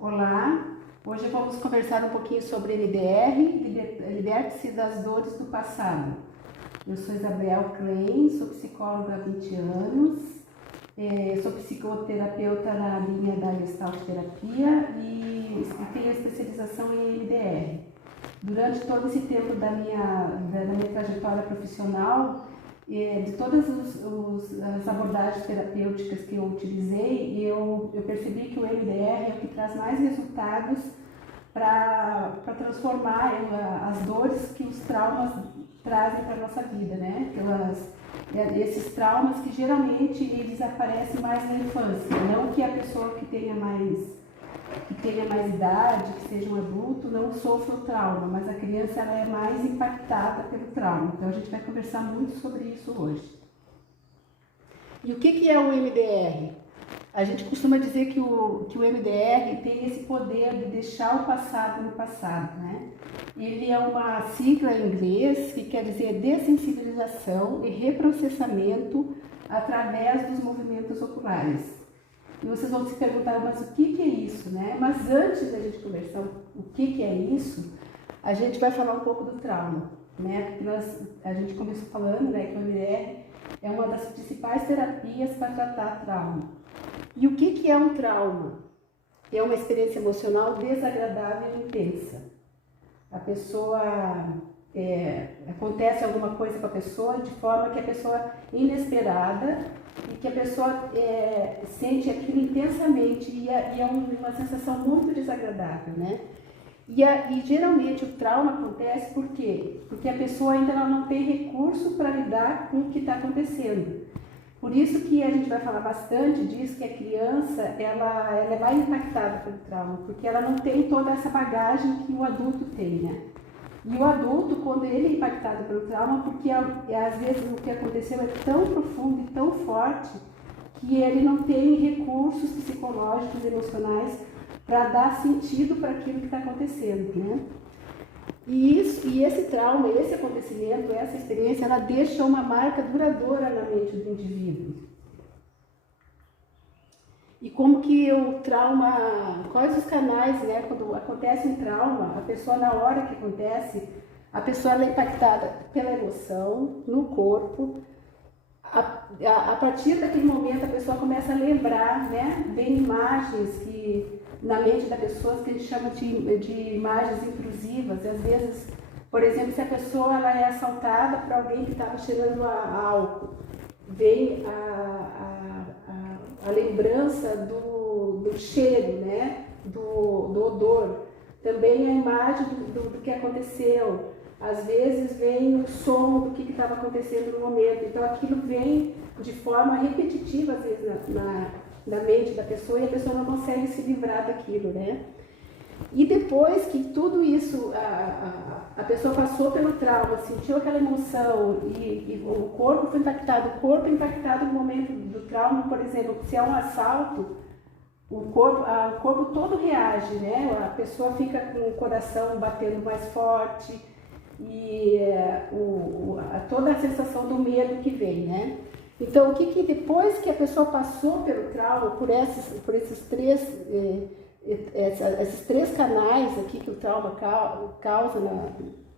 Olá, hoje vamos conversar um pouquinho sobre MDR, liberte-se das dores do passado. Eu sou Isabel Klein, sou psicóloga há 20 anos, sou psicoterapeuta na linha da Gestalt terapia e tenho especialização em MDR. Durante todo esse tempo da minha trajetória profissional, de todas as abordagens terapêuticas que eu utilizei, eu percebi que o MDR é o que traz mais resultados para transformar as dores que os traumas trazem para a nossa vida, né? Esses traumas que geralmente eles aparecem mais na infância, não que a pessoa que tenha mais idade, que seja um adulto, não sofra o trauma, mas a criança ela é mais impactada pelo trauma. Então a gente vai conversar muito sobre isso hoje. E o que é o MDR? A gente costuma dizer que o MDR tem esse poder de deixar o passado no passado, né? Ele é uma sigla em inglês que quer dizer dessensibilização e reprocessamento através dos movimentos oculares. E vocês vão se perguntar, mas o que é isso, né? Mas antes da gente conversar o que é isso, a gente vai falar um pouco do trauma, né? Porque a gente começou falando, né, que o MDR é uma das principais terapias para tratar trauma. E o que é um trauma? É uma experiência emocional desagradável e intensa. A pessoa... acontece alguma coisa com a pessoa de forma que a pessoa inesperada e que a pessoa sente aquilo intensamente e é uma sensação muito desagradável, né? E geralmente o trauma acontece por quê? Porque a pessoa ainda não tem recurso para lidar com o que está acontecendo. Por isso que a gente vai falar bastante disso, que a criança ela é mais impactada pelo trauma, porque ela não tem toda essa bagagem que o adulto tem, né? E o adulto, quando ele é impactado pelo trauma, porque às vezes o que aconteceu é tão profundo e tão forte que ele não tem recursos psicológicos, emocionais para dar sentido para aquilo que está acontecendo, né? E esse trauma, esse acontecimento, essa experiência, ela deixa uma marca duradoura na mente do indivíduo. E como que o trauma, quais os canais, né? Quando acontece um trauma, a pessoa na hora que acontece, a pessoa ela é impactada pela emoção, no corpo. A partir daquele momento a pessoa começa a lembrar, né? Vem imagens que na mente da pessoa que a gente chama de imagens intrusivas. E às vezes, por exemplo, se a pessoa ela é assaltada por alguém que estava cheirando a álcool, vem a lembrança do cheiro, né? do odor, também a imagem do que aconteceu. Às vezes vem o som do que estava acontecendo no momento. Então aquilo vem de forma repetitiva, às vezes, na mente da pessoa, e a pessoa não consegue se livrar daquilo, né? E depois que tudo isso, a pessoa passou pelo trauma, sentiu aquela emoção e o corpo foi impactado, no momento do trauma, por exemplo, se é um assalto, o corpo todo reage, né? A pessoa fica com o coração batendo mais forte e toda a sensação do medo que vem, né? Então, depois que a pessoa passou pelo trauma, por esses três canais aqui que o trauma causa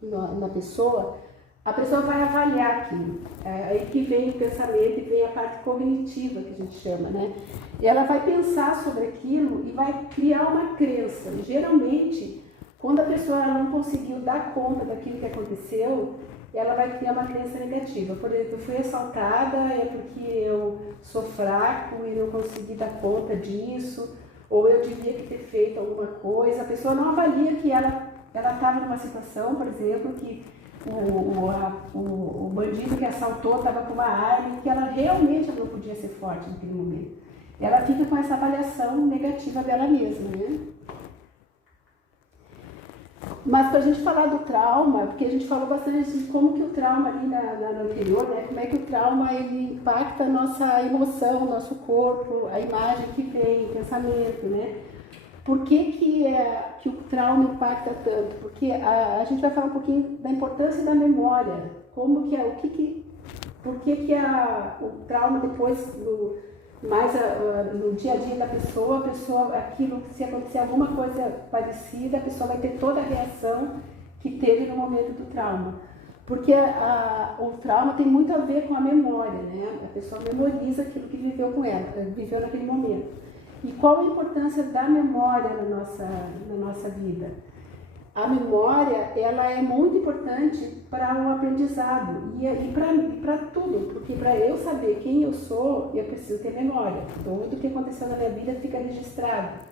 na pessoa, a pessoa vai avaliar aquilo. Aí que vem o pensamento e vem a parte cognitiva, que a gente chama, né? E ela vai pensar sobre aquilo e vai criar uma crença. Geralmente, quando a pessoa não conseguiu dar conta daquilo que aconteceu, ela vai criar uma crença negativa. Por exemplo, eu fui assaltada, é porque eu sou fraco e não consegui dar conta disso, ou eu devia ter feito alguma coisa. A pessoa não avalia que ela estava numa situação, por exemplo, que o bandido que assaltou estava com uma arma e que ela realmente não podia ser forte naquele momento. Ela fica com essa avaliação negativa dela mesma, né? Mas para a gente falar do trauma, porque a gente falou bastante de como que o trauma ali na anterior, né? Como é que o trauma ele impacta a nossa emoção, o nosso corpo, a imagem que vem, o pensamento, né? Por que o trauma impacta tanto? Porque a gente vai falar um pouquinho da importância da memória, como que o trauma depois mas no dia a dia da pessoa, aquilo, se acontecer alguma coisa parecida, a pessoa vai ter toda a reação que teve no momento do trauma. Porque o trauma tem muito a ver com a memória, né? A pessoa memoriza aquilo que viveu com ela, viveu naquele momento. E qual a importância da memória na nossa vida? A memória, ela é muito importante para o aprendizado e para tudo, porque para eu saber quem eu sou, eu preciso ter memória. Tudo que aconteceu na minha vida fica registrado.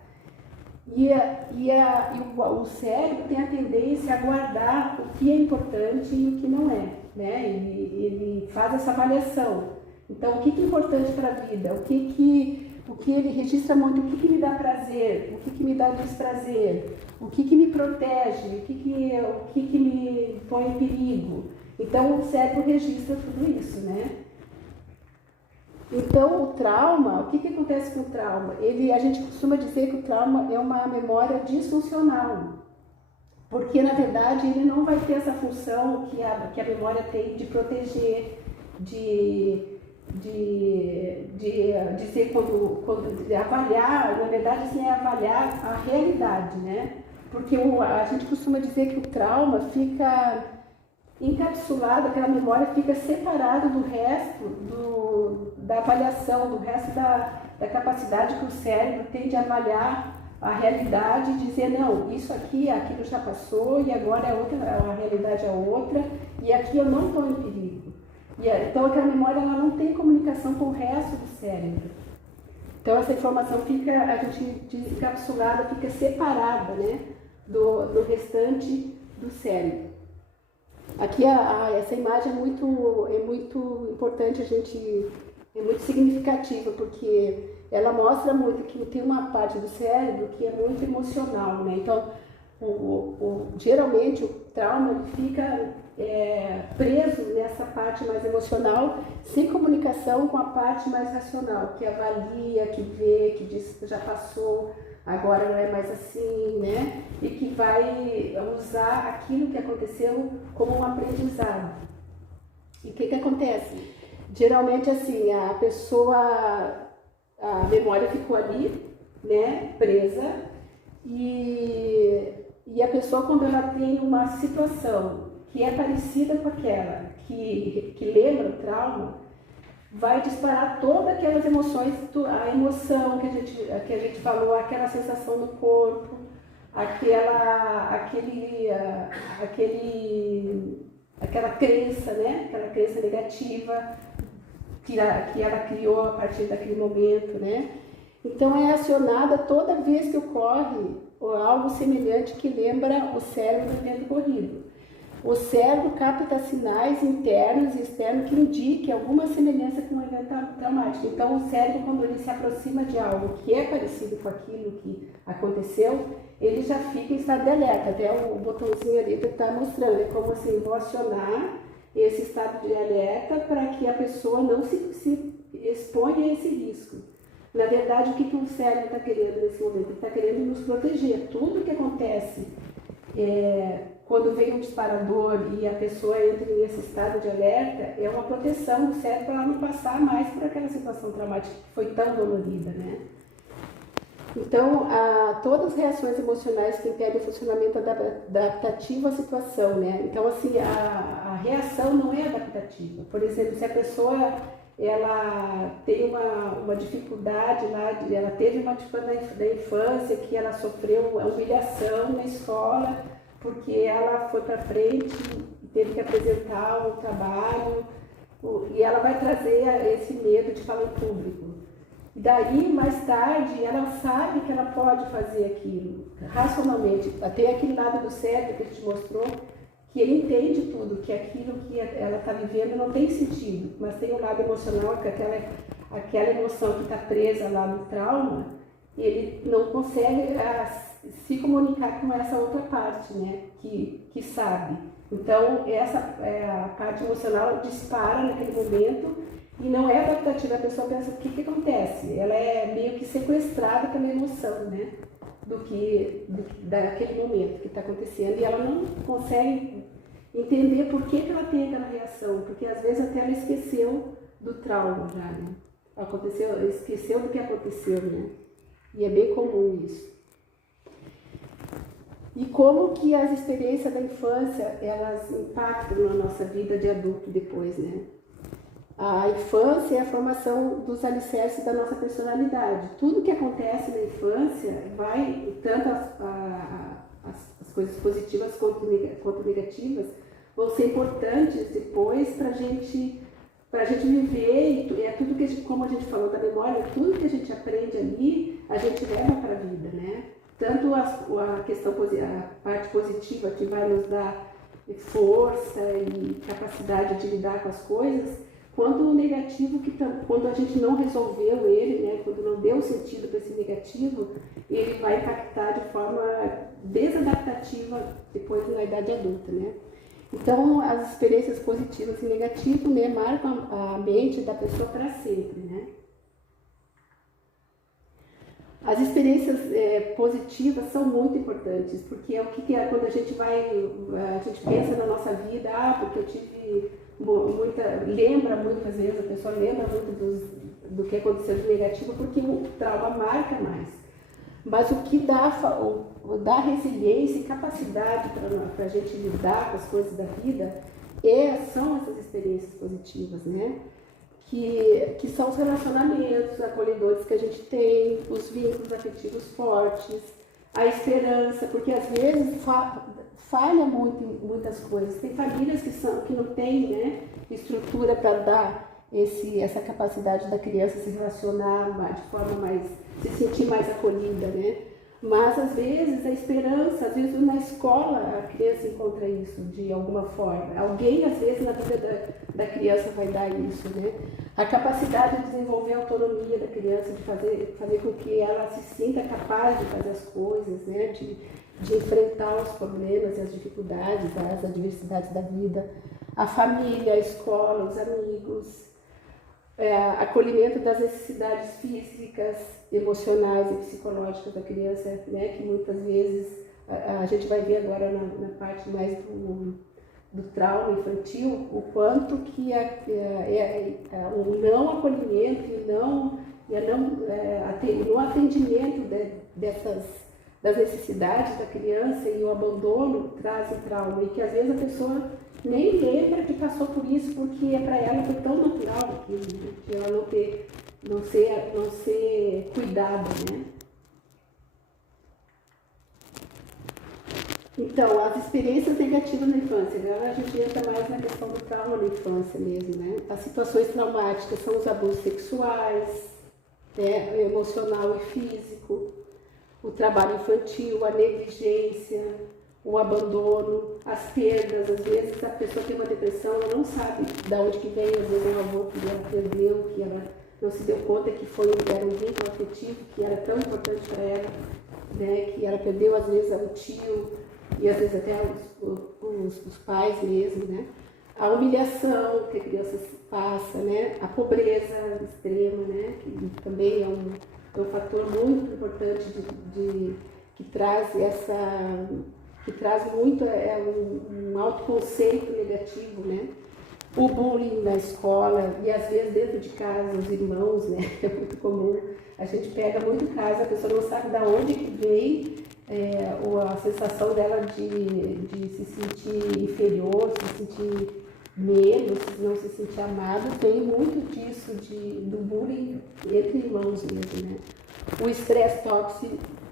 O cérebro tem a tendência a guardar o que é importante e o que não é, né? Ele faz essa avaliação. Então, o que é importante para a vida? O que ele registra muito, o que me dá prazer, o que me dá desprazer, o que me protege, o que me põe em perigo. Então, o cérebro registra tudo isso, né? Então, o trauma, o que acontece com o trauma? A gente costuma dizer que o trauma é uma memória disfuncional, porque, na verdade, ele não vai ter essa função que a memória tem de proteger, de dizer de avaliar, na verdade, assim, é avaliar a realidade, né? Porque a gente costuma dizer que o trauma fica encapsulado, aquela memória fica separada do resto da avaliação, do resto da capacidade que o cérebro tem de avaliar a realidade e dizer, não, isso aqui, aquilo já passou e agora a realidade é outra e aqui eu não estou em perigo. Então aquela memória ela não tem comunicação com o resto do cérebro. Então essa informação fica, a gente diz encapsulada, fica separada, né, do restante do cérebro. Aqui essa imagem é muito importante, é muito significativa, porque ela mostra muito que tem uma parte do cérebro que é muito emocional, né? Então, geralmente o trauma ele fica preso nessa parte mais emocional, sem comunicação com a parte mais racional, que avalia, que vê, que diz que já passou, agora não é mais assim, né? E que vai usar aquilo que aconteceu como um aprendizado. E o que acontece? Geralmente, assim, a memória ficou ali, né, presa, e a pessoa, quando ela tem uma situação que é parecida com aquela, que lembra o trauma, vai disparar todas aquelas emoções, a emoção que a gente falou, aquela sensação no corpo, aquela crença, né? Aquela crença negativa que ela criou a partir daquele momento, né? Então é acionada toda vez que ocorre algo semelhante que lembra o cérebro do evento corrido. O cérebro capta sinais internos e externos que indiquem alguma semelhança com um evento traumático. Então, o cérebro, quando ele se aproxima de algo que é parecido com aquilo que aconteceu, ele já fica em estado de alerta. Até o botãozinho ali está mostrando, é como assim, vou acionar esse estado de alerta para que a pessoa não se exponha a esse risco. Na verdade, o que o cérebro está querendo nesse momento? Ele está querendo nos proteger. Tudo que acontece quando vem um disparador e a pessoa entra nesse estado de alerta, é uma proteção do cérebro para ela não passar mais por aquela situação traumática que foi tão dolorida, né? Então, todas as reações emocionais que impedem o funcionamento adaptativo à situação, né? Então, assim, a reação não é adaptativa. Por exemplo, se a pessoa ela tem uma dificuldade lá, ela teve uma dificuldade da infância, que ela sofreu humilhação na escola, porque ela foi para frente e teve que apresentar o trabalho, e ela vai trazer esse medo de falar em público. E daí, mais tarde, ela sabe que ela pode fazer aquilo, racionalmente. Tem aquele lado do cérebro que a gente mostrou, que ele entende tudo, que aquilo que ela está vivendo não tem sentido, mas tem um lado emocional, que aquela emoção que está presa lá no trauma, ele não consegue se comunicar com essa outra parte, né, que sabe. Então, a parte emocional dispara naquele momento e não é adaptativa. A pessoa pensa, o que acontece? Ela é meio que sequestrada pela emoção, né, daquele momento que está acontecendo, e ela não consegue entender por que ela tem aquela reação, porque às vezes até ela esqueceu do trauma já, né? esqueceu do que aconteceu, né? E é bem comum isso. E como que as experiências da infância, elas impactam na nossa vida de adulto depois, né? A infância é a formação dos alicerces da nossa personalidade. Tudo que acontece na infância vai, tanto as coisas positivas quanto negativas, vão ser importantes depois para a gente viver, e é tudo que a gente, como a gente falou da memória, tudo que a gente aprende ali, a gente leva para a vida, né? Tanto a parte positiva que vai nos dar força e capacidade de lidar com as coisas, quanto o negativo, quando a gente não resolveu ele, né? Quando não deu sentido para esse negativo, ele vai impactar de forma desadaptativa depois na idade adulta, né? Então, as experiências positivas e negativas, né, marcam a mente da pessoa para sempre, né? As experiências positivas são muito importantes, porque é o que é quando a gente pensa na nossa vida, porque eu tive lembra muitas vezes, a pessoa lembra muito do que aconteceu de negativo, porque o trauma marca mais. Mas o que dá resiliência e capacidade para a gente lidar com as coisas da vida são essas experiências positivas, né? Que são os relacionamentos acolhedores que a gente tem, os vínculos afetivos fortes, a esperança, porque às vezes falha muito em muitas coisas. Tem famílias que não têm, né, estrutura para dar essa capacidade da criança se relacionar de forma mais, se sentir mais acolhida, né? Mas às vezes a esperança, às vezes na escola a criança encontra isso de alguma forma. Alguém às vezes na vida da criança vai dar isso, né? A capacidade de desenvolver a autonomia da criança, de fazer com que ela se sinta capaz de fazer as coisas, né? De enfrentar os problemas e as dificuldades, as adversidades da vida. A família, a escola, os amigos. Acolhimento das necessidades físicas, emocionais e psicológicas da criança, né, que muitas vezes a gente vai ver agora na parte mais do trauma infantil, o quanto que o não acolhimento e o atendimento das necessidades da criança e o abandono trazem trauma, e que às vezes a pessoa nem lembra que passou por isso, porque para ela foi tão natural aquilo, né? De ela não ser cuidada, né? Então, as experiências negativas na infância, agora a gente entra mais na questão do trauma na infância mesmo, né? As situações traumáticas são os abusos sexuais, né? Emocional e físico, o trabalho infantil, a negligência, o abandono, as perdas. Às vezes a pessoa tem uma depressão, ela não sabe de onde que vem, às vezes é um avô que ela perdeu, que ela não se deu conta que era um vínculo afetivo que era tão importante para ela, né? Que ela perdeu às vezes o tio e às vezes até os pais mesmo, né? A humilhação que a criança passa, né? A pobreza extrema, né? Que também é um fator muito importante que traz muito um autoconceito negativo, né? O bullying na escola e às vezes dentro de casa, os irmãos, né? É muito comum. A gente pega muito caso, a pessoa não sabe de onde que vem a sensação dela de se sentir inferior, se sentir menos, não se sentir amado. Tem muito disso do bullying entre irmãos mesmo, né? O estresse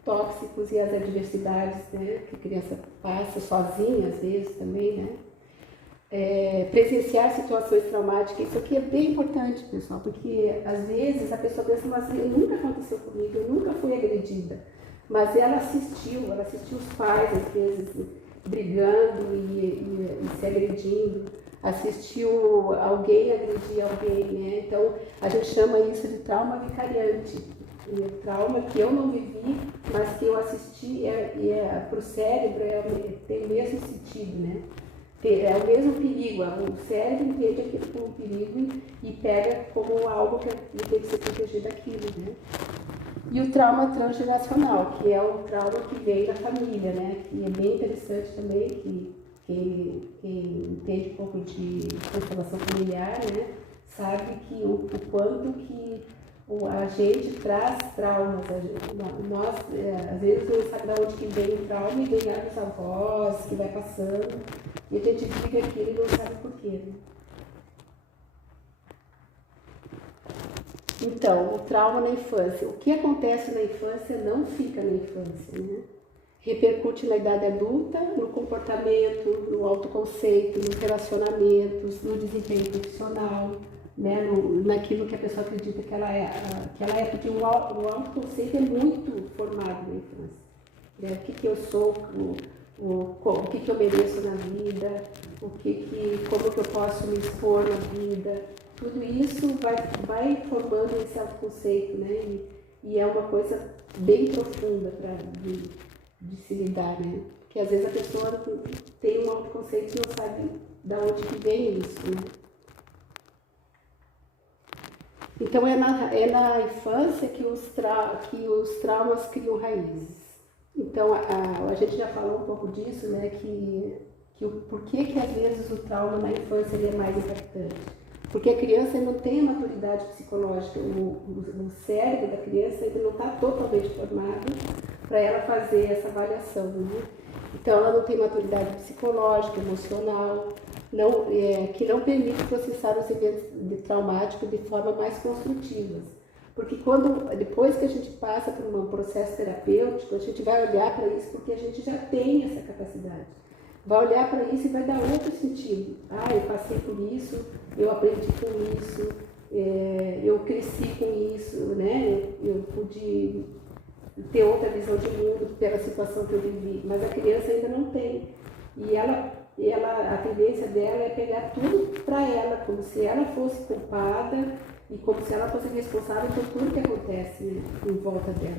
tóxicos e as adversidades, né, que a criança passa sozinha, às vezes também, né? Presenciar situações traumáticas, isso aqui é bem importante, pessoal, porque às vezes a pessoa pensa, mas nunca aconteceu comigo, eu nunca fui agredida, mas ela assistiu os pais, às vezes, brigando e se agredindo, assistiu alguém agredir alguém, né? Então, a gente chama isso de trauma vicariante. Trauma que eu não vivi, mas que eu assisti, para o cérebro tem o mesmo sentido, né? É o mesmo perigo, o cérebro entende aquilo como um perigo e pega como algo que tem que ser protegido daquilo, né? E o trauma transgeracional, que é um trauma que vem da família, né? Que é bem interessante também, que quem entende um pouco de constelação familiar, né? sabe que o quanto que a gente traz traumas, nós às vezes não sabe de onde que vem o trauma e vem dos avós, que vai passando, e a gente vive aquilo e não sabe por quê. Então, o trauma na infância. O que acontece na infância não fica na infância, né? Repercute na idade adulta, no comportamento, no autoconceito, nos relacionamentos, no desempenho profissional, né? Naquilo que a pessoa acredita que ela é, porque o autoconceito é muito formado na infância. Né? O que eu sou, o que eu mereço na vida, como que eu posso me expor na vida. Tudo isso vai formando esse autoconceito, né? E é uma coisa bem profunda de se lidar, né? Porque às vezes a pessoa tem um autoconceito e não sabe de onde que vem isso, né? Então é na infância que os traumas criam raízes. Então a gente já falou um pouco disso, né? Por que às vezes o trauma na infância ele é mais impactante? Porque a criança não tem a maturidade psicológica, o cérebro da criança ainda não está totalmente formado para ela fazer essa avaliação, né? Então ela não tem maturidade psicológica, emocional, que não permite processar os eventos traumáticos de forma mais construtiva. Porque depois que a gente passa por um processo terapêutico, a gente vai olhar para isso porque a gente já tem essa capacidade. Vai olhar para isso e vai dar outro sentido. Eu passei por isso, eu aprendi com isso, eu cresci com isso, né? Eu pude ter outra visão de mundo pela situação que eu vivi. Mas a criança ainda não tem. E a tendência dela é pegar tudo para ela, como se ela fosse culpada e como se ela fosse responsável por tudo que acontece, né, em volta dela.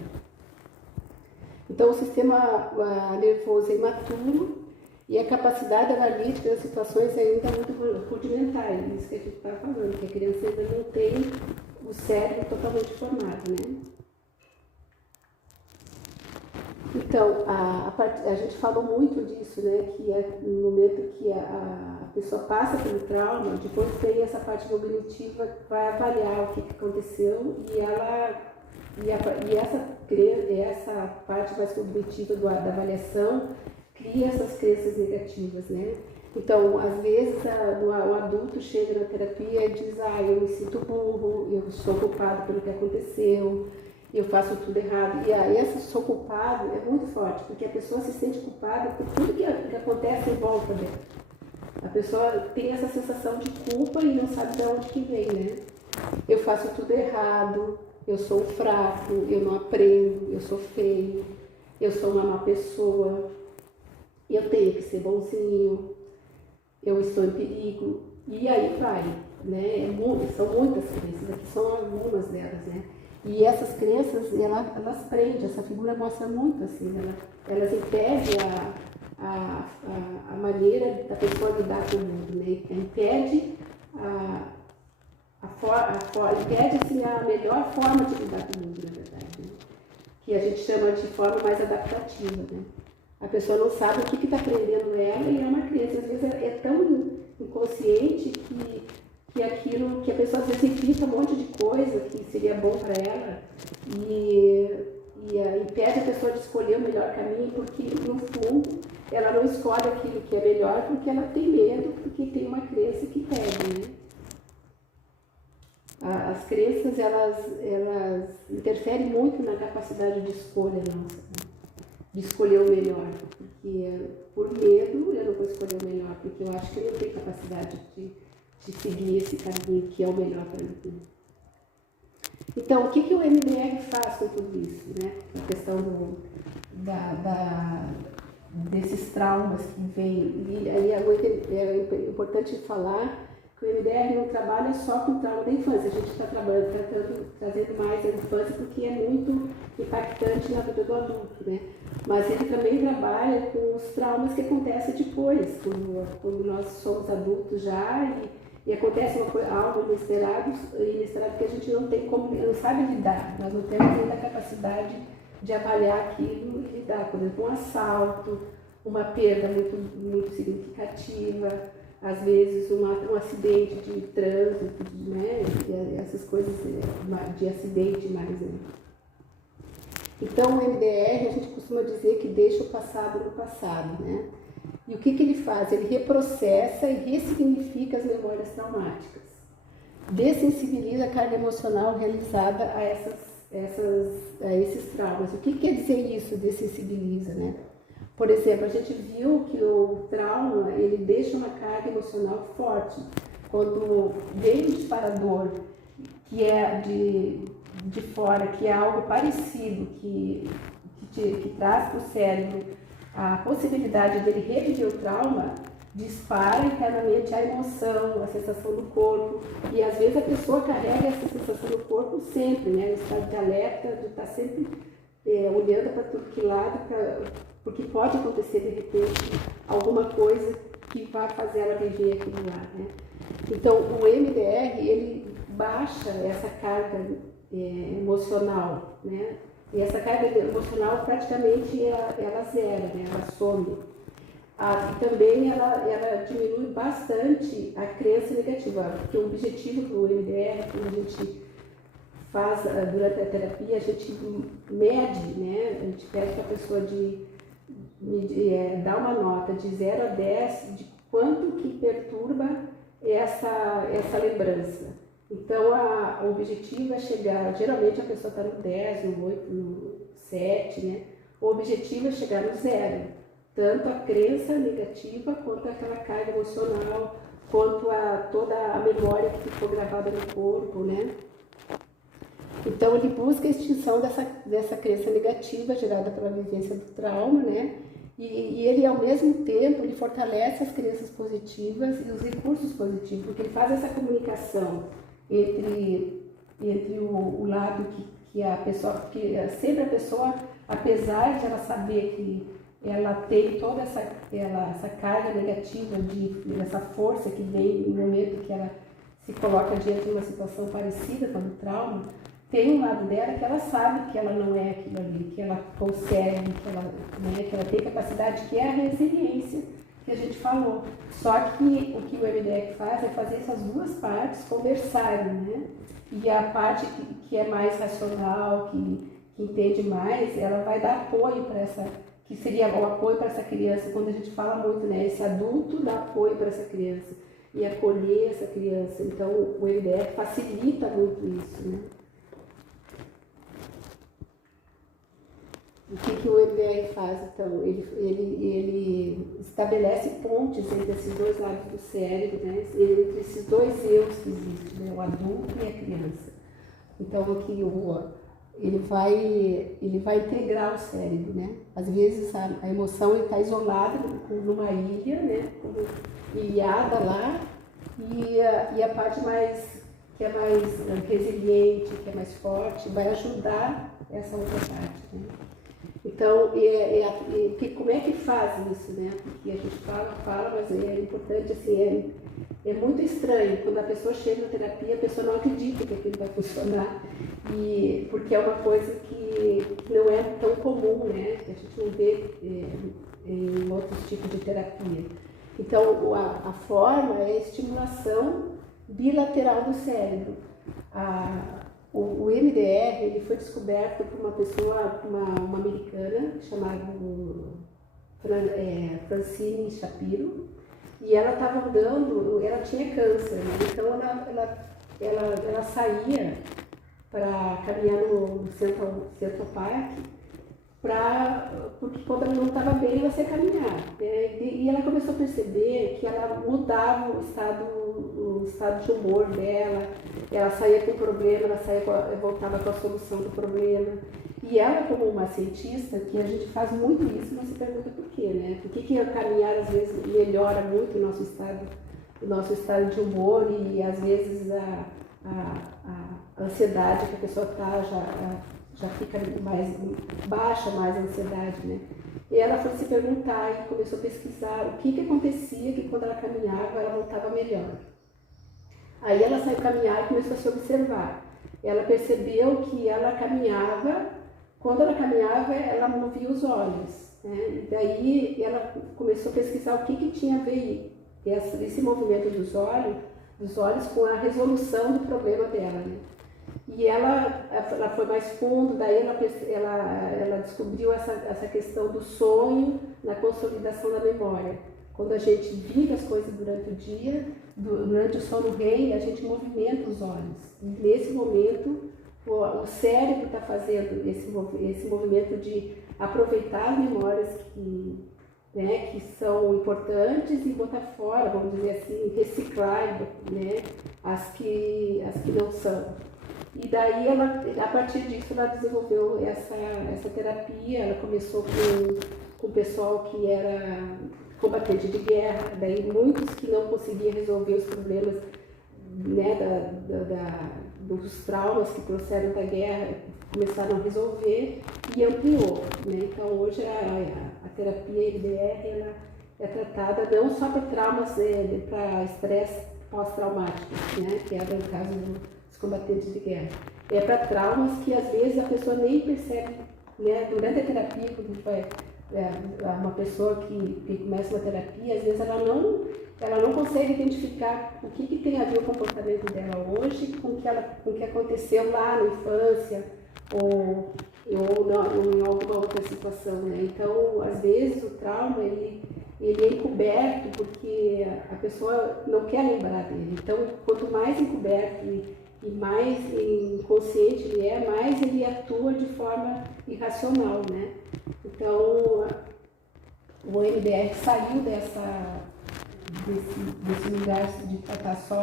Então o sistema nervoso é imaturo e a capacidade analítica das situações é ainda muito rudimentar. É isso que a gente está falando, que a criança ainda não tem o cérebro totalmente formado, né? Então, a gente falou muito disso, né? Que no momento que a pessoa passa pelo trauma, depois tem essa parte cognitiva que vai avaliar o que aconteceu e essa parte mais cognitiva da avaliação cria essas crenças negativas, né? Então, às vezes, o adulto chega na terapia e diz: eu me sinto burro, eu sou culpado pelo que aconteceu, eu faço tudo errado. E esse sou culpado é muito forte, porque a pessoa se sente culpada por tudo que acontece em volta dela. A pessoa tem essa sensação de culpa e não sabe de onde que vem, né? Eu faço tudo errado, eu sou fraco, eu não aprendo, eu sou feio, eu sou uma má pessoa, eu tenho que ser bonzinho, eu estou em perigo. E aí vai, né? São muitas crenças, aqui são algumas delas, né? E essas crenças, elas prendem, essa figura mostra muito assim, elas impedem a maneira da pessoa lidar com o mundo, né? Impede impede assim, a melhor forma de lidar com o mundo, na verdade, né? Que a gente chama de forma mais adaptativa, né? A pessoa não sabe o que está prendendo ela e é uma criança, às vezes é tão inconsciente que aquilo, que a pessoa às vezes evita um monte de coisa que seria bom para ela e impede a pessoa de escolher o melhor caminho, porque no fundo ela não escolhe aquilo que é melhor porque ela tem medo, porque tem uma crença que pede, né? As crenças, elas interferem muito na capacidade de escolha nossa, né? De escolher o melhor, porque por medo eu não vou escolher o melhor, porque eu acho que eu não tenho capacidade de seguir esse caminho que é o melhor para mim. Então, o que o MDR faz com tudo isso, né? A questão desses traumas que vêm. E aí é importante falar que o MDR não trabalha só com o trauma da infância. A gente está trazendo mais a infância porque é muito impactante na vida do adulto, né? Mas ele também trabalha com os traumas que acontecem depois, quando nós somos adultos já e acontece algo inesperado que a gente não sabe lidar. Nós não temos ainda a capacidade de avaliar aquilo e lidar, por exemplo, um assalto, uma perda muito, muito significativa, às vezes um acidente de trânsito, né? E essas coisas de acidente mais. Né? Então o MDR a gente costuma dizer que deixa o passado no passado, né? E o que ele faz? Ele reprocessa e ressignifica as memórias traumáticas. Dessensibiliza a carga emocional realizada a esses traumas. O que quer dizer isso, dessensibiliza, né? Por exemplo, a gente viu que o trauma, ele deixa uma carga emocional forte. Quando vem um disparador que é de fora, que é algo parecido, que traz para o cérebro a possibilidade dele reviver o trauma, dispara internamente a emoção, a sensação do corpo, e às vezes a pessoa carrega essa sensação do corpo sempre, né? No estado de alerta, de estar sempre olhando para tudo que lado, porque pode acontecer de repente alguma coisa que vai fazer ela viver aquilo lá, né? Então o MDR, ele baixa essa carga emocional, né? E essa carga emocional praticamente ela zera, né? Ela some. E também ela diminui bastante a crença negativa, porque o objetivo do MDR, quando a gente faz durante a terapia, a gente mede, né? A gente pede para a pessoa dar uma nota de 0 a 10 de quanto que perturba essa lembrança. Então, o objetivo é chegar, geralmente a pessoa está no 10, no 8, no 7, né? O objetivo é chegar no 0, tanto a crença negativa, quanto aquela carga emocional, quanto a toda a memória que ficou gravada no corpo, né? Então, ele busca a extinção dessa crença negativa gerada pela vivência do trauma, né? E ele, ao mesmo tempo, ele fortalece as crenças positivas e os recursos positivos, porque ele faz essa comunicação entre o lado que a pessoa, sempre a pessoa, apesar de ela saber que ela tem toda essa carga negativa, essa força que vem no momento que ela se coloca diante de uma situação parecida com o trauma, tem um lado dela que ela sabe que ela não é aquilo ali, que ela consegue, que ela tem capacidade, que é a resiliência que a gente falou. Só que o que o MDR faz é fazer essas duas partes conversarem, né? E a parte que é mais racional, que entende mais, ela vai dar apoio para que seria o apoio para essa criança, quando a gente fala muito, né? Esse adulto dá apoio para essa criança e acolher essa criança. Então, o MDR facilita muito isso, né? O que o MDR faz, então? Ele estabelece pontes entre esses dois lados do cérebro, né? Entre esses dois eus que existem, né? O adulto e a criança. Então, aqui ele vai integrar o cérebro, né? Às vezes a emoção está isolada numa ilha, né? Ilhada lá, e a parte que é mais resiliente, que é mais forte, vai ajudar essa outra parte, né? Então, como é que faz isso, né? Porque a gente fala, mas é importante, assim, é muito estranho quando a pessoa chega na terapia, a pessoa não acredita que aquilo vai funcionar, porque é uma coisa que não é tão comum, né? Que a gente não vê em outros tipos de terapia. Então, a forma é a estimulação bilateral do cérebro. O MDR ele foi descoberto por uma pessoa, uma americana chamada Francine Shapiro, e ela estava andando, ela tinha câncer, né? Então ela saía para caminhar no Central Park, porque quando ela não estava bem, ela ia caminhar. E ela começou a perceber que ela mudava o estado de humor dela, ela saía com o problema, voltava com a solução do problema. E ela, como uma cientista, que a gente faz muito isso, mas se pergunta por quê, né? Por que caminhar às vezes melhora muito o nosso estado de humor e às vezes a ansiedade que a pessoa está já fica baixa mais a ansiedade, né? E ela foi se perguntar e começou a pesquisar o que acontecia que quando ela caminhava ela voltava melhor. Aí ela saiu caminhar e começou a se observar. Ela percebeu que quando ela caminhava, ela movia os olhos, né? E daí ela começou a pesquisar o que tinha a ver esse movimento dos olhos com a resolução do problema dela, né? E ela foi mais fundo, daí ela descobriu essa questão do sonho na consolidação da memória. Quando a gente vive as coisas durante o dia, durante o sono REM, a gente movimenta os olhos. E nesse momento, o cérebro está fazendo esse movimento de aproveitar as memórias que são importantes e botar fora, vamos dizer assim, reciclar, né, as que não são. E daí, a partir disso, ela desenvolveu essa terapia. Ela começou com o pessoal que era combatente de guerra, daí muitos que não conseguiam resolver os problemas, né, dos traumas que trouxeram da guerra, começaram a resolver e ampliou, né? Então, hoje a terapia EMDR ela é tratada não só para traumas, para estresse pós-traumático, né, que era o caso dos combatentes de guerra. É para traumas que às vezes a pessoa nem percebe, né? Durante a terapia, quando uma pessoa que começa uma terapia, às vezes ela não consegue identificar o que tem a ver o comportamento dela hoje com o que aconteceu lá na infância ou em alguma outra situação, né? Então, às vezes o trauma ele é encoberto porque a pessoa não quer lembrar dele. Então, quanto mais encoberto e mais inconsciente ele é, mais ele atua de forma irracional, né? Então, o EMDR saiu desse lugar de tratar só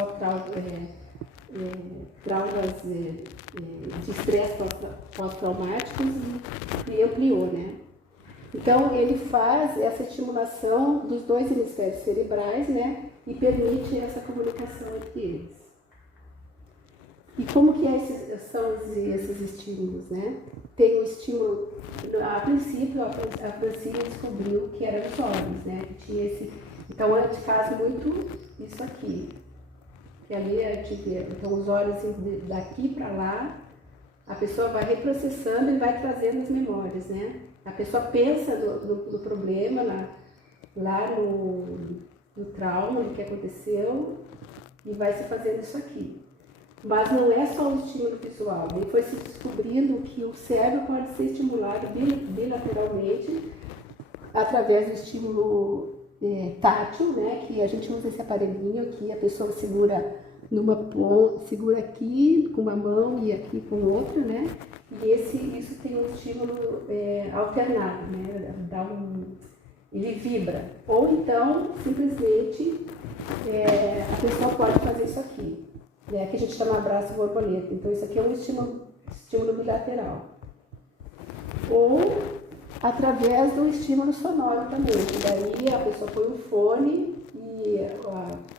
traumas de estresse pós-traumáticos e ampliou, né? Então, ele faz essa estimulação dos dois hemisférios cerebrais, né? E permite essa comunicação entre eles. E como que são esses estímulos, né? Tem o estímulo, a princípio, a Francine descobriu que era os olhos, né? Que tinha então, a gente faz muito isso aqui. Que ali a gente vê, então, os olhos daqui para lá, a pessoa vai reprocessando e vai trazendo as memórias, né? A pessoa pensa no problema, lá no trauma, no que aconteceu, e vai se fazendo isso aqui. Mas não é só o estímulo visual, ele foi se descobrindo que o cérebro pode ser estimulado bilateralmente através do estímulo tátil, né? Que a gente usa esse aparelhinho aqui, a pessoa segura segura aqui com uma mão e aqui com outra, né? E isso tem um estímulo alternado, né? Ele vibra. Ou então, simplesmente, a pessoa pode fazer isso aqui. Que a gente chama abraço borboleta. Então, isso aqui é um estímulo bilateral. Ou através do estímulo sonoro também. Que daí a pessoa põe um fone e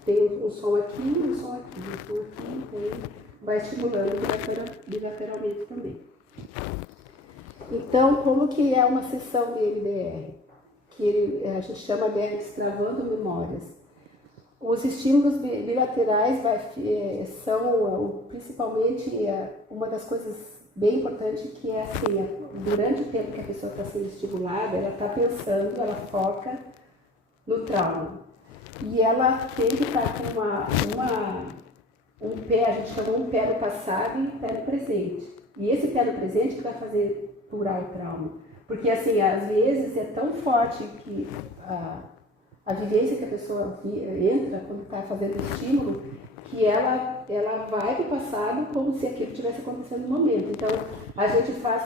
tem um som aqui, um som aqui, um som aqui, então vai estimulando bilateralmente também. Então, como que é uma sessão de EMDR? Que a gente chama de destravando memórias. Os estímulos bilaterais são principalmente uma das coisas bem importantes, que é assim, durante o tempo que a pessoa está sendo estimulada, ela está pensando, ela foca no trauma. E ela tem que estar com um pé, a gente chamou um pé no passado e um pé no presente. E esse pé no presente que vai fazer curar o trauma. Porque assim, às vezes é tão forte que a vivência que a pessoa entra quando está fazendo o estímulo, que ela vai para o passado como se aquilo estivesse acontecendo no momento. Então, a gente faz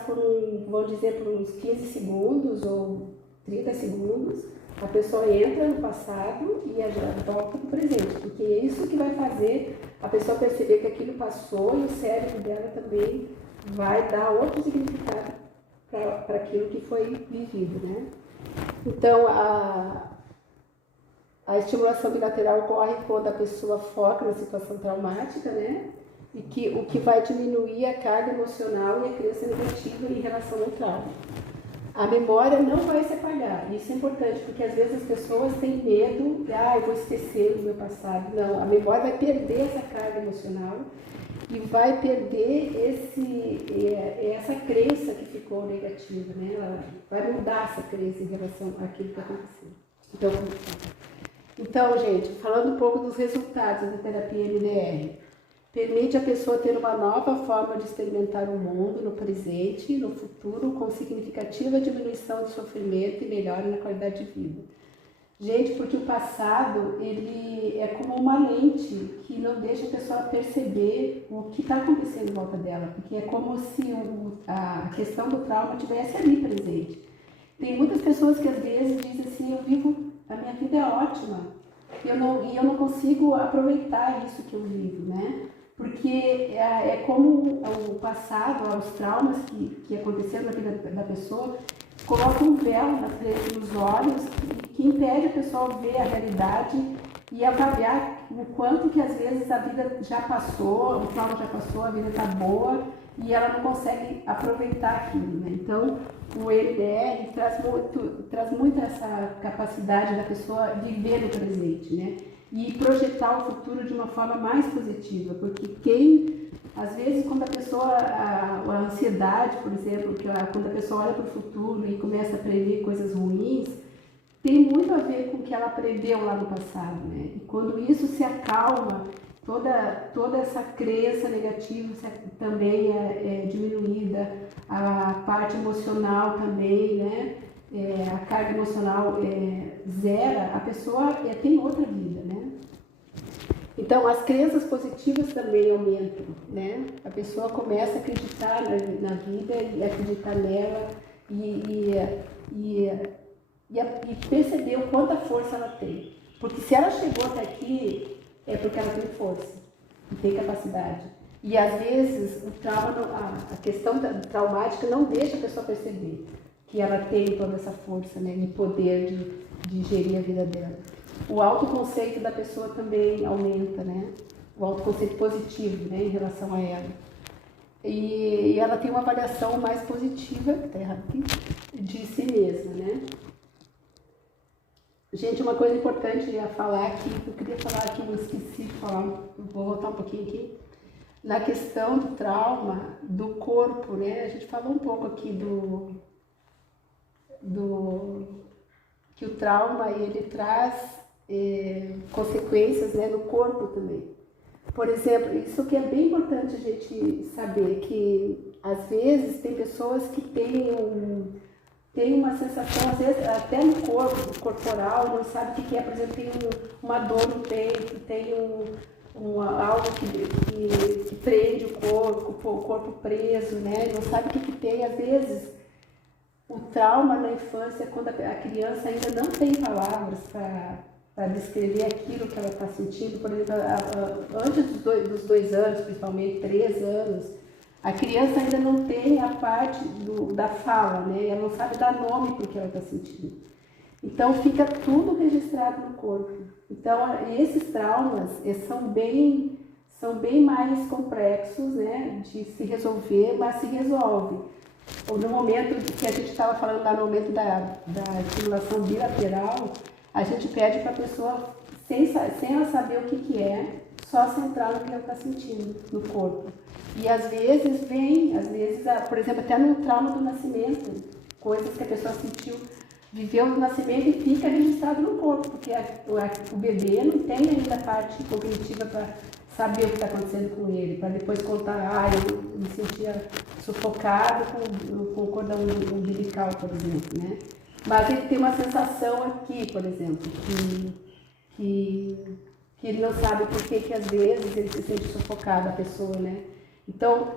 vamos dizer, por uns 15 segundos ou 30 segundos, a pessoa entra no passado e já volta para o presente, porque é isso que vai fazer a pessoa perceber que aquilo passou e o cérebro dela também vai dar outro significado para aquilo que foi vivido, né? Então, a estimulação bilateral ocorre quando a pessoa foca na situação traumática, né? E o que vai diminuir a carga emocional e a crença negativa em relação ao trauma. A memória não vai se apagar, isso é importante, porque às vezes as pessoas têm medo eu vou esquecer do meu passado. Não, a memória vai perder essa carga emocional e vai perder essa crença que ficou negativa, né? Ela vai mudar essa crença em relação àquilo que aconteceu. Então, Então, gente, falando um pouco dos resultados da terapia MDR, permite a pessoa ter uma nova forma de experimentar o mundo no presente e no futuro, com significativa diminuição do sofrimento e melhora na qualidade de vida. Gente, porque o passado, ele é como uma lente que não deixa a pessoa perceber o que está acontecendo em volta dela, porque é como se a questão do trauma estivesse ali presente. Tem muitas pessoas que às vezes dizem assim, a minha vida é ótima, e eu não consigo aproveitar isso que eu vivo, né? Porque é como o passado, os traumas que aconteceram na vida da pessoa, coloca um véu na frente dos olhos que impede a pessoa ver a realidade e avaliar o quanto que às vezes a vida já passou, o trauma já passou, a vida está boa e ela não consegue aproveitar aquilo, né? Então, o MDR traz muito essa capacidade da pessoa viver no presente, né? E projetar o futuro de uma forma mais positiva, porque às vezes quando a pessoa, a ansiedade, por exemplo, quando a pessoa olha para o futuro e começa a prever coisas ruins, tem muito a ver com o que ela preveu lá no passado, né? E quando isso se acalma, toda essa crença negativa também é diminuída, a parte emocional também, né? A carga emocional zera, a pessoa tem outra vida, né? Então, as crenças positivas também aumentam, né? A pessoa começa a acreditar na vida e acreditar nela e perceber o quanta força ela tem. Porque se ela chegou até aqui, é porque ela tem força e tem capacidade. E às vezes a questão traumática não deixa a pessoa perceber que ela tem toda essa força, né, de poder de gerir a vida dela. O autoconceito da pessoa também aumenta, né? O autoconceito positivo, né, em relação a ela. E ela tem uma avaliação mais positiva de si mesma, né? Gente, uma coisa importante a falar aqui, que eu queria falar aqui, eu esqueci de falar, vou voltar um pouquinho aqui. Na questão do trauma, do corpo, né? A gente falou um pouco aqui que o trauma ele traz consequências, né, no corpo também. Por exemplo, isso que é bem importante a gente saber, que às vezes tem pessoas que têm uma sensação, às vezes até no corpo corporal, não sabe o que é, por exemplo, tem uma dor no peito, tem algo que prende o corpo preso, né? Não sabe o que tem. Às vezes, o trauma na infância, quando a criança ainda não tem palavras para descrever aquilo que ela está sentindo, por exemplo, antes dos 2 anos, principalmente 3 anos, a criança ainda não tem a parte da fala, né? Ela não sabe dar nome para o que ela está sentindo. Então, fica tudo registrado no corpo. Então, esses traumas são bem mais complexos, né, de se resolver, mas se resolve. Ou no momento que a gente estava falando lá, no momento da estimulação bilateral, a gente pede para a pessoa, sem ela saber o que é, só centrar no que ela está sentindo no corpo. E às vezes por exemplo, até no trauma do nascimento, coisas que a pessoa viveu no nascimento e fica registrado no corpo, porque o bebê não tem ainda a parte cognitiva para saber o que está acontecendo com ele, para depois contar, eu me sentia sufocado com o cordão umbilical, por exemplo, né? Mas ele tem uma sensação aqui, por exemplo, que ele não sabe por que às vezes ele se sente sufocado, a pessoa, né? Então,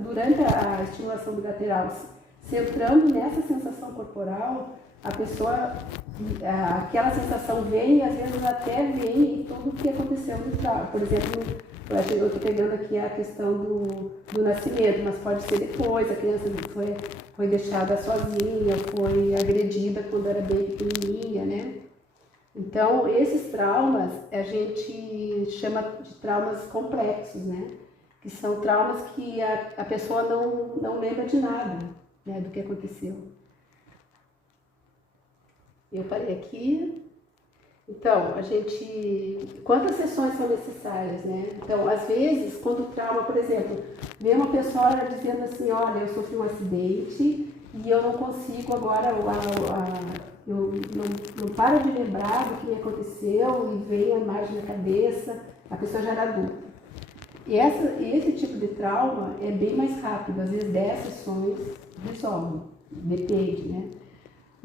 durante a estimulação bilateral, centrando nessa sensação corporal, a pessoa, aquela sensação vem e às vezes até vem em tudo o que aconteceu no trauma. Por exemplo, eu estou pegando aqui a questão do nascimento, mas pode ser depois, a criança foi deixada sozinha, foi agredida quando era bem pequenininha, né? Então, esses traumas a gente chama de traumas complexos, né? Que são traumas que a pessoa não lembra de nada, né, do que aconteceu. Eu parei aqui. Então, quantas sessões são necessárias, né? Então, às vezes, quando o trauma, por exemplo, vem uma pessoa dizendo assim, olha, eu sofri um acidente e eu não consigo agora, eu não paro de lembrar do que me aconteceu e vem a imagem na cabeça, a pessoa já era adulta. E esse tipo de trauma é bem mais rápido, às vezes 10 sessões resolve, depende, né?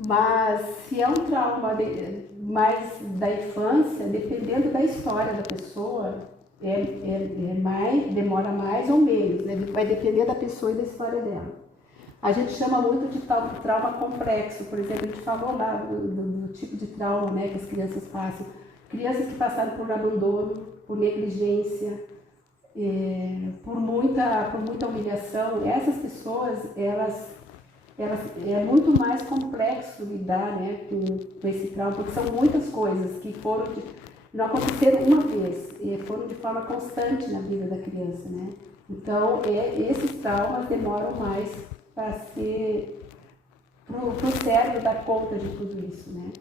Mas se é um trauma mais da infância, dependendo da história da pessoa, demora mais ou menos, né? Vai depender da pessoa e da história dela. A gente chama muito de trauma complexo, por exemplo, a gente falou lá do tipo de trauma, né, que as crianças passam. Crianças que passaram por abandono, por negligência, por muita humilhação, essas pessoas, elas é muito mais complexo lidar, né, com esse trauma, porque são muitas coisas que não aconteceram uma vez, e foram de forma constante na vida da criança, né? Então, esses traumas demoram mais para o cérebro dar conta de tudo isso, né?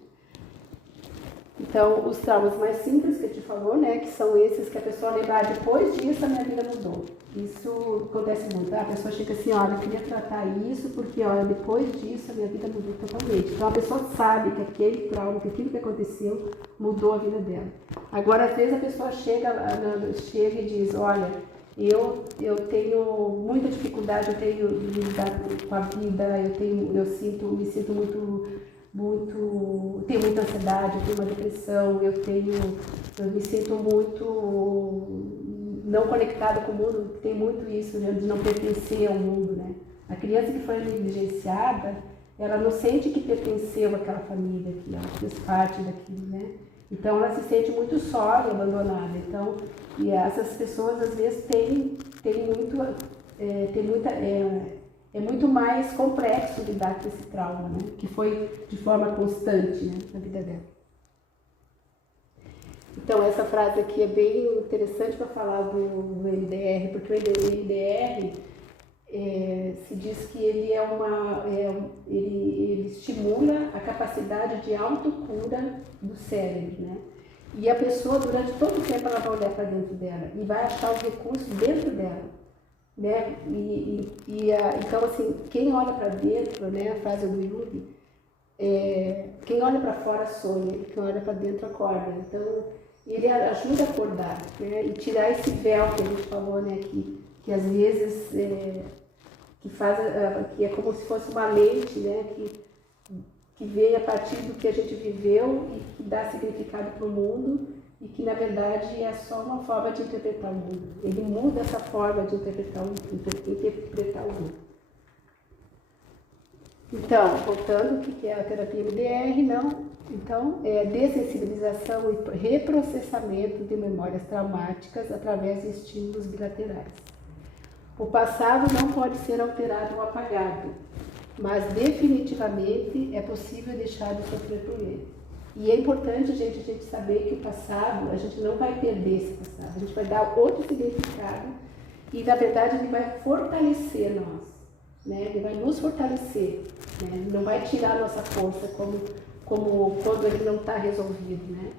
Então, os traumas mais simples que a gente falou, né, que são esses que a pessoa lembrar, depois disso a minha vida mudou. Isso acontece muito, tá? A pessoa chega assim, olha, eu queria tratar isso porque, olha, depois disso a minha vida mudou totalmente. Então, a pessoa sabe que aquele trauma, que aquilo que aconteceu, mudou a vida dela. Agora, às vezes a pessoa chega e diz, olha, eu tenho muita dificuldade, eu tenho de lidar com a vida, me sinto tenho muita ansiedade, eu tenho uma depressão, eu me sinto muito não conectada com o mundo, tem muito isso, né, de não pertencer ao mundo, né? A criança que foi negligenciada, ela não sente que pertenceu àquela família, que ela fez parte daquilo, né? Então ela se sente muito só e abandonada. Então, e essas pessoas às vezes é muito mais complexo lidar com esse trauma, né? Que foi de forma constante, né, na vida dela. Então, essa frase aqui é bem interessante para falar do MDR, porque o MDR se diz que ele ele estimula a capacidade de autocura do cérebro, né? E a pessoa, durante todo o tempo, ela vai olhar para dentro dela e vai achar os recursos dentro dela, né? Então, assim, quem olha para dentro, né, a frase do Jung, quem olha para fora sonha, quem olha para dentro acorda. Então, ele ajuda a acordar, né, e tirar esse véu que a gente falou, né, que às vezes que é como se fosse uma lente, né, que vem a partir do que a gente viveu e que dá significado para o mundo e que na verdade é só uma forma de interpretar o mundo. Ele muda essa forma de interpretar o mundo. Então, voltando, o que é a terapia MDR? Então, é dessensibilização e reprocessamento de memórias traumáticas através de estímulos bilaterais. O passado não pode ser alterado ou apagado, mas definitivamente é possível deixar de sofrer por ele. E é importante a gente saber que o passado, a gente não vai perder esse passado, a gente vai dar outro significado e, na verdade, ele vai fortalecer nós, né? Ele vai nos fortalecer, né? Ele não vai tirar a nossa força como quando ele não está resolvido, né?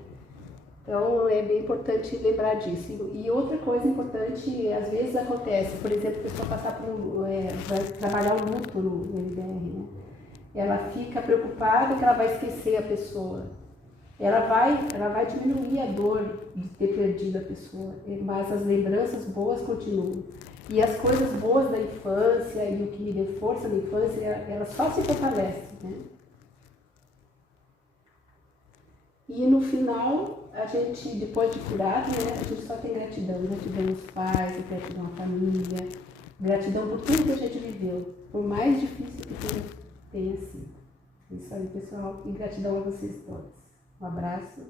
Então, é bem importante lembrar disso. E outra coisa importante, às vezes acontece, por exemplo, a pessoa vai trabalhar o luto no MDR, né? Ela fica preocupada que ela vai esquecer a pessoa. Ela vai diminuir a dor de ter perdido a pessoa, mas as lembranças boas continuam. E as coisas boas da infância e o que me deu força na infância, elas só se fortalecem, né? E no final, a gente, depois de curado, né, a gente só tem gratidão. Gratidão aos pais, gratidão à família, gratidão por tudo que a gente viveu, por mais difícil que tenha sido. É isso aí, pessoal, e gratidão a vocês todos. Um abraço.